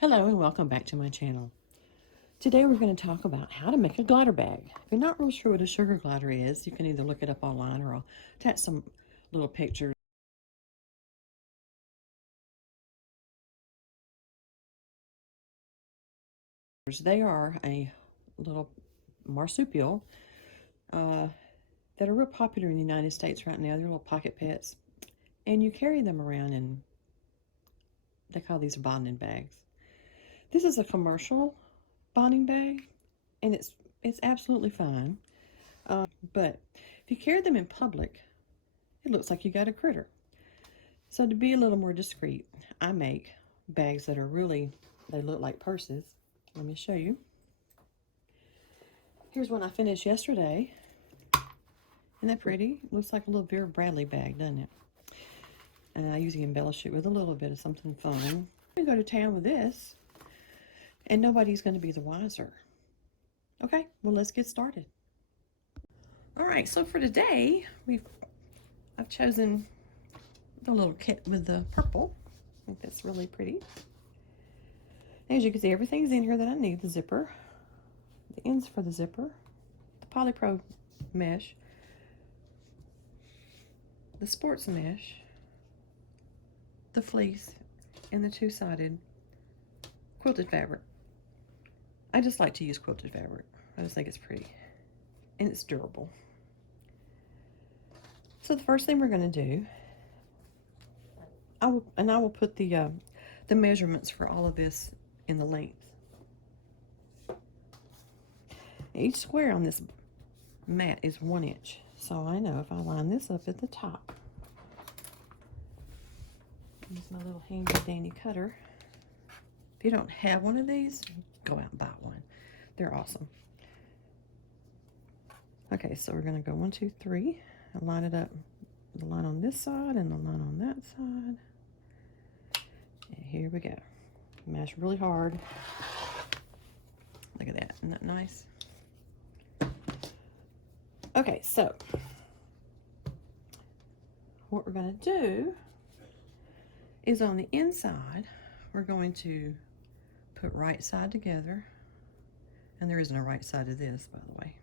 Hello and welcome back to my channel. Today we're going to talk about how to make a glider bag. If you're not real sure what a sugar glider is, you can either look it up online or I'll attach some little pictures. They are a little marsupial that are real popular in the United States right now. They're little pocket pets and you carry them around and they call these bonding bags. This is a commercial bonding bag and it's absolutely fine. But if you carry them in public, it looks like you got a critter. So to be a little more discreet, I make bags that are really, they look like purses. Let me show you. Here's one I finished yesterday. Isn't that pretty? Looks like a little Vera Bradley bag, doesn't it? And I usually embellish it with a little bit of something fun. I'm going to go to town with this, and nobody's going to be the wiser. Okay, well, let's get started. All right, so for today, I've chosen the little kit with the purple. I think that's really pretty. As you can see, everything's in here that I need. The zipper, the ends for the zipper, the polypro mesh, the sports mesh, the fleece, and the two-sided quilted fabric. I just like to use quilted fabric. I just think it's pretty and it's durable. So the first thing we're going to do, I will put the measurements for all of this in the length. Each square on this mat is 1 inch. So I know if I line this up at the top, use my little handy dandy cutter. If you don't have one of these, go out and buy one. They're awesome. Okay, so we're going to go 1, 2, 3 and line it up. The line on this side and the line on that side. And here we go. Mash really hard. Look at that. Isn't that nice? Okay, so what we're going to do is on the inside, we're going to put right side together. And there isn't a right side to this, by the way.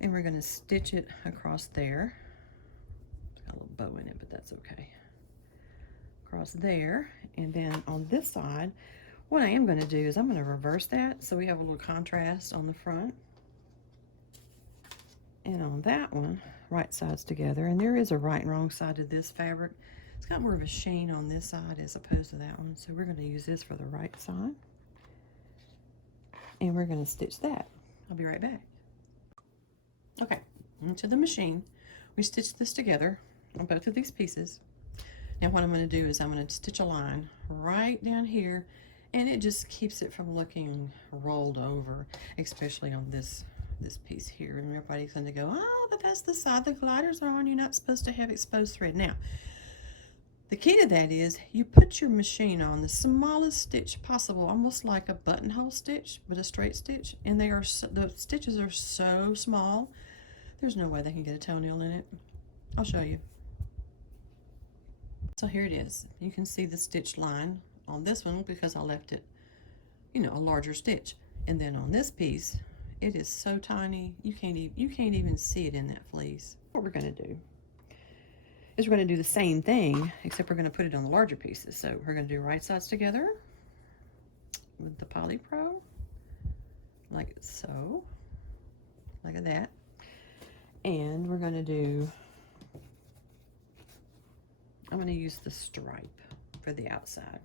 And we're going to stitch it across there. It's got a little bow in it, but that's okay. Across there, and then on this side, what I am going to do is I'm going to reverse that so we have a little contrast on the front. And on that one, right sides together, and there is a right and wrong side to this fabric. It's got more of a sheen on this side as opposed to that one, so we're going to use this for the right side. And we're going to stitch that. I'll be right back. Okay, into the machine. We stitch this together on both of these pieces. Now what I'm going to do is I'm going to stitch a line right down here, and it just keeps it from looking rolled over, especially on this piece here. And everybody's going to go, oh, but that's the side the gliders are on. You're not supposed to have exposed thread. Now, the key to that is you put your machine on the smallest stitch possible, almost like a buttonhole stitch, but a straight stitch. And the stitches are so small, there's no way they can get a toenail in it. I'll show you. So here it is. You can see the stitch line on this one because I left it, a larger stitch. And then on this piece, it is so tiny, you can't even see it in that fleece. What we're going to do is we're going to do the same thing, except we're going to put it on the larger pieces. So we're going to do right sides together with the polypro, like so. Look at that. And we're going to do, I'm going to use the stripe for the outside.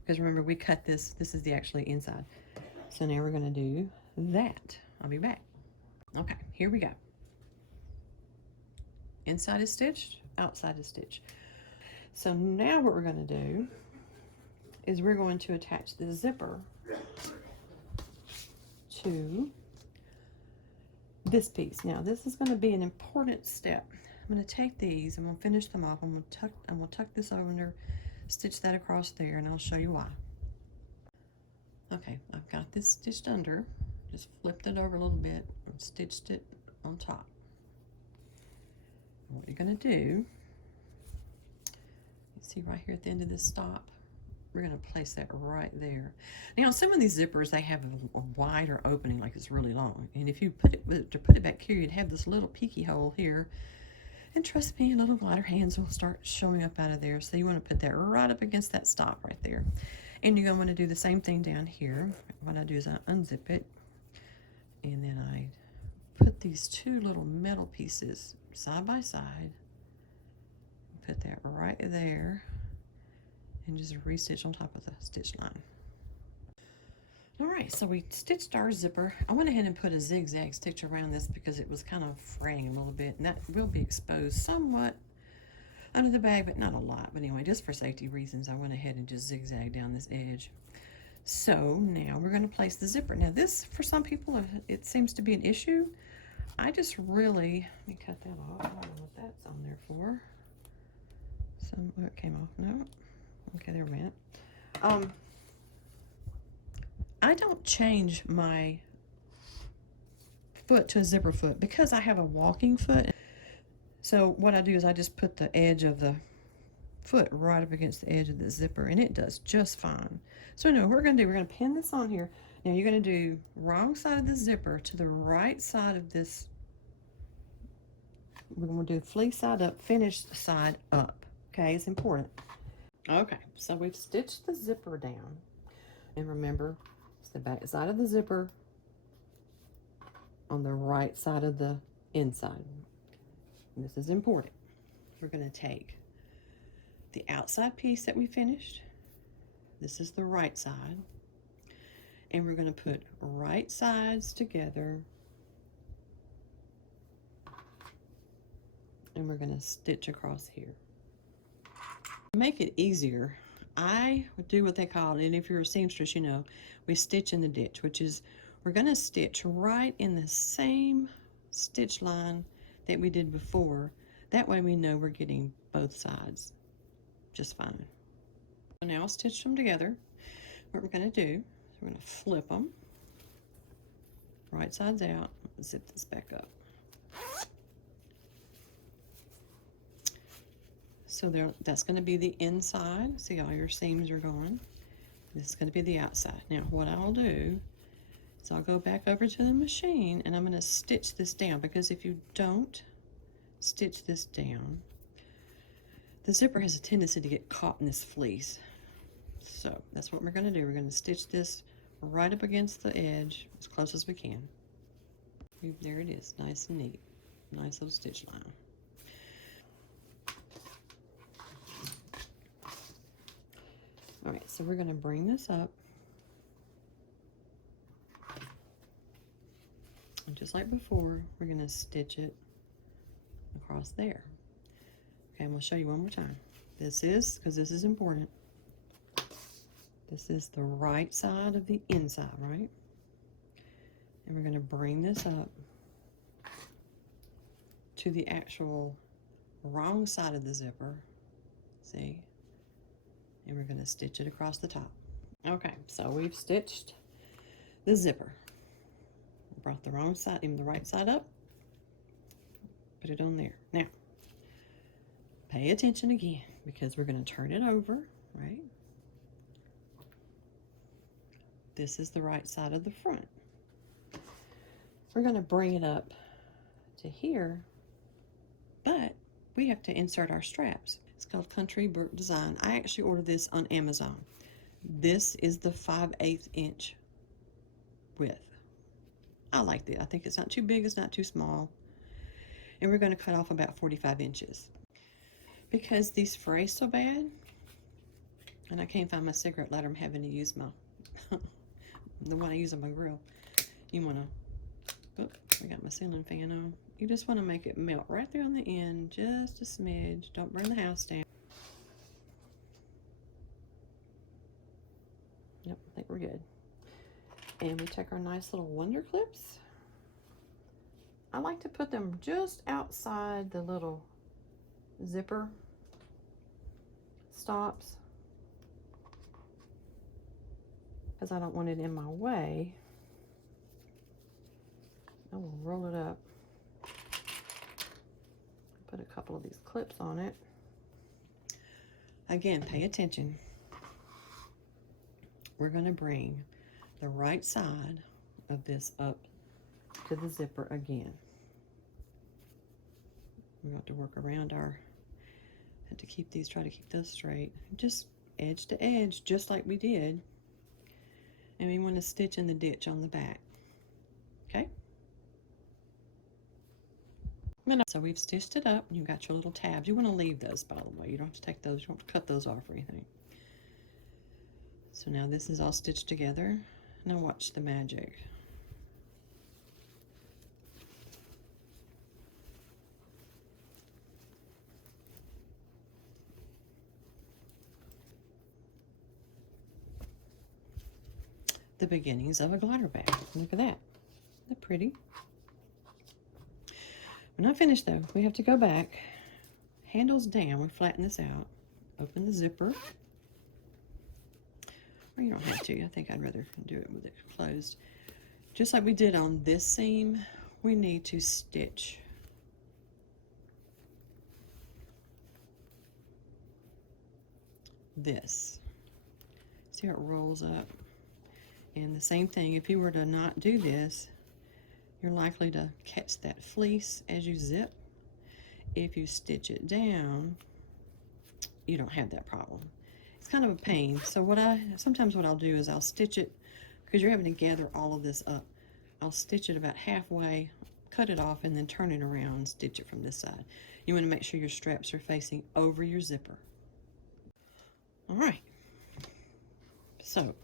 Because remember, we cut this is the actually inside. So now we're going to do that. I'll be back. Okay, here we go. Inside is stitched, outside is stitched. So now what we're going to do is we're going to attach the zipper to this piece. Now this is going to be an important step. I'm going to take these, I'm going to finish them off. I'm going to tuck this under, stitch that across there, and I'll show you why. Okay, I've got this stitched under, just flipped it over a little bit and stitched it on top. And what you're going to do, you see right here at the end of this stop, we're going to place that right there. Now, some of these zippers, they have a wider opening, like it's really long. And if you put it, to put it back here, you'd have this little peeky hole here. And trust me, little lighter hands will start showing up out of there. So you want to put that right up against that stop right there. And you're going to want to do the same thing down here. What I do is I unzip it. And then I put these two little metal pieces side by side. Put that right there. And just re-stitch on top of the stitch line. Alright, so we stitched our zipper. I went ahead and put a zigzag stitch around this because it was kind of fraying a little bit, and that will be exposed somewhat under the bag, but not a lot. But anyway, just for safety reasons, I went ahead and just zigzagged down this edge. So now we're going to place the zipper. Now this, for some people, it seems to be an issue. I just really, let me cut that off. I don't know what that's on there for. Oh, it came off. No. Okay, there we went. I don't change my foot to a zipper foot because I have a walking foot. So what I do is I just put the edge of the foot right up against the edge of the zipper, and it does just fine. So now what we're going to do, we're going to pin this on here. Now you're going to do wrong side of the zipper to the right side of this. We're going to do fleece side up, finished side up. Okay, it's important. Okay, so we've stitched the zipper down. And remember, it's the back side of the zipper on the right side of the inside. And this is important. We're going to take the outside piece that we finished. This is the right side. And we're going to put right sides together. And we're going to stitch across here. To make it easier, I would do what they call it, and if you're a seamstress, you know, we stitch in the ditch, which is we're going to stitch right in the same stitch line that we did before. That way we know we're getting both sides just fine. So now I'll stitch them together. What we're going to do is we're going to flip them right sides out, zip this back up. So that's going to be the inside. See, all your seams are going. This is going to be the outside. Now, what I'll do is I'll go back over to the machine and I'm going to stitch this down, because if you don't stitch this down, the zipper has a tendency to get caught in this fleece. So that's what we're going to do. We're going to stitch this right up against the edge as close as we can. There it is, nice and neat. Nice little stitch line. All right, so we're going to bring this up. And just like before, we're going to stitch it across there. Okay, and we'll show you one more time. This is, because this is important, this is the right side of the inside, right? And we're going to bring this up to the actual wrong side of the zipper. See? And we're going to stitch it across the top. Okay, so we've stitched the zipper. Brought the wrong side, even the right side up. Put it on there. Now, pay attention again, because we're going to turn it over, right? This is the right side of the front. We're going to bring it up to here, but we have to insert our straps. It's called Country Burke Design. I actually ordered this on Amazon. This is the 5/8 inch width. I like it. I think it's not too big, it's not too small. And we're going to cut off about 45 inches. Because these fray so bad, and I can't find my cigarette lighter, I'm having to use my, the one I use on my grill. You want to, oh, I got my ceiling fan on. You just want to make it melt right there on the end, just a smidge. Don't burn the house down. Yep, I think we're good. And we take our nice little wonder clips. I like to put them just outside the little zipper stops, because I don't want it in my way. I will roll it up. Put a couple of these clips on it. Again, pay attention. we're going to bring the right side of this up to the zipper again. We're going to have to work around our, have to keep these, try to keep those straight. Just edge to edge, just like we did. And we want to stitch in the ditch on the back. Okay? So we've stitched it up. You've got your little tabs. You want to leave those, by the way. You don't have to take those, you don't have to cut those off or anything. So now this is all stitched together. Now watch the magic. The beginnings of a glider bag. Look at that. Isn't that pretty? We're not finished though. We have to go back, handles down. We flatten this out. Open the zipper. Or you don't have to. I think I'd rather do it with it closed. Just like we did on this seam, we need to stitch this. See how it rolls up? And the same thing, if you were to not do this, you're likely to catch that fleece as you zip. If you stitch it down, you don't have that problem. It's kind of a pain. So sometimes what I'll do is I'll stitch it, because you're having to gather all of this up. I'll stitch it about halfway, cut it off, and then turn it around and stitch it from this side. You want to make sure your straps are facing over your zipper. All right. So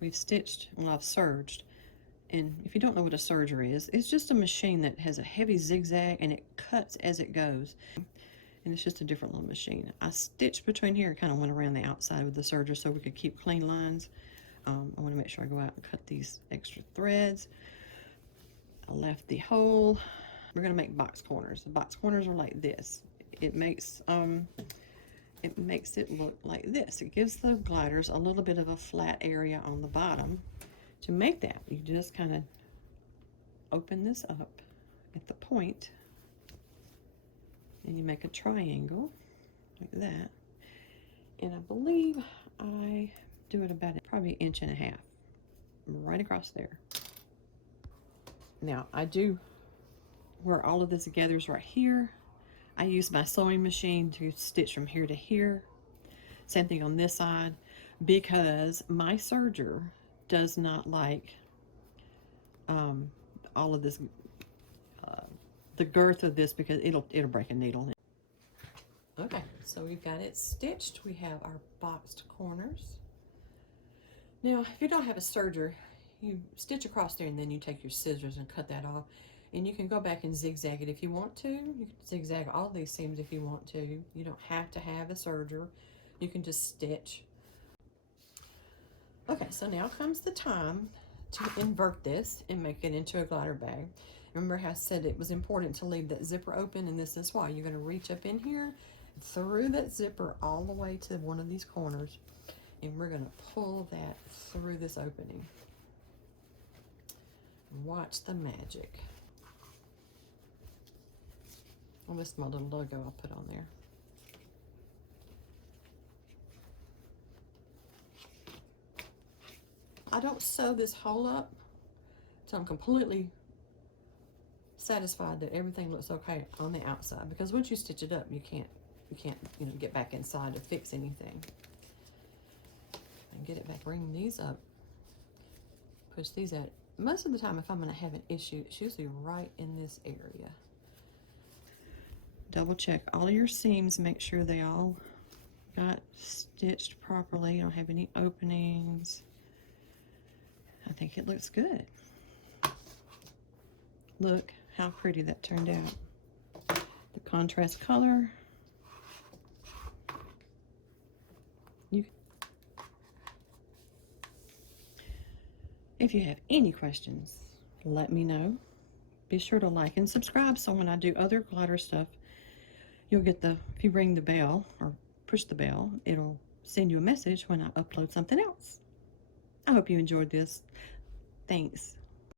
we've stitched, well, I've serged. And if you don't know what a serger is, it's just a machine that has a heavy zigzag and it cuts as it goes. And it's just a different little machine. I stitched between here, kind of went around the outside with the serger so we could keep clean lines. I want to make sure I go out and cut these extra threads. I left the hole. We're going to make box corners. The box corners are like this. It makes it look like this. It gives the gliders a little bit of a flat area on the bottom. To make that, you just kind of open this up at the point, and you make a triangle like that. And I believe I do it about probably 1.5 inches, right across there. Now I do, where all of this gathers right here, I use my sewing machine to stitch from here to here. Same thing on this side, because my serger does not like all of this, the girth of this, because it'll break a needle. Okay, so we've got it stitched. We have our boxed corners. Now, if you don't have a serger, you stitch across there and then you take your scissors and cut that off. And you can go back and zigzag it if you want to. You can zigzag all these seams if you want to. You don't have to have a serger. You can just stitch. Okay, so now comes the time to invert this and make it into a glider bag. Remember how I said it was important to leave that zipper open, and this is why. You're going to reach up in here through that zipper all the way to one of these corners, and we're going to pull that through this opening. Watch the magic. Well, this is my little logo I'll put on there. I don't sew this hole up until I'm completely satisfied that everything looks okay on the outside, because once you stitch it up, you can't get back inside to fix anything. And get it back, bring these up, push these out. Most of the time, if I'm going to have an issue, it's usually right in this area. Double check all of your seams, make sure they all got stitched properly. You don't have any openings. I think it looks good. Look how pretty that turned out. The contrast color. If you have any questions, let me know. Be sure to like and subscribe so when I do other glider stuff, you'll get if you ring the bell or push the bell, it'll send you a message when I upload something else. I hope you enjoyed this. Thanks.